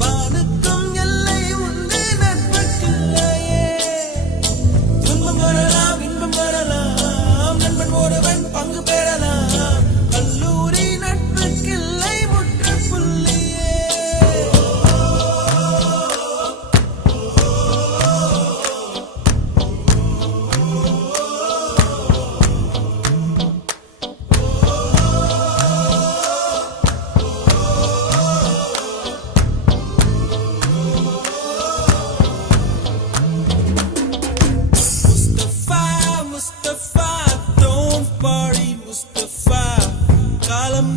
வானுக்கும் எல்லை உண்டு நட்புக்கில்லையே. துன்பம் வரலாம் இன்பம் வரலாம் நண்பன் ஒருவன் பங்கு பெறலாம். கல்லூரி நட்புக்கில்லை முற்றுப்புள்ளியே. Mustafa, don't worry, Mustafa. Kalam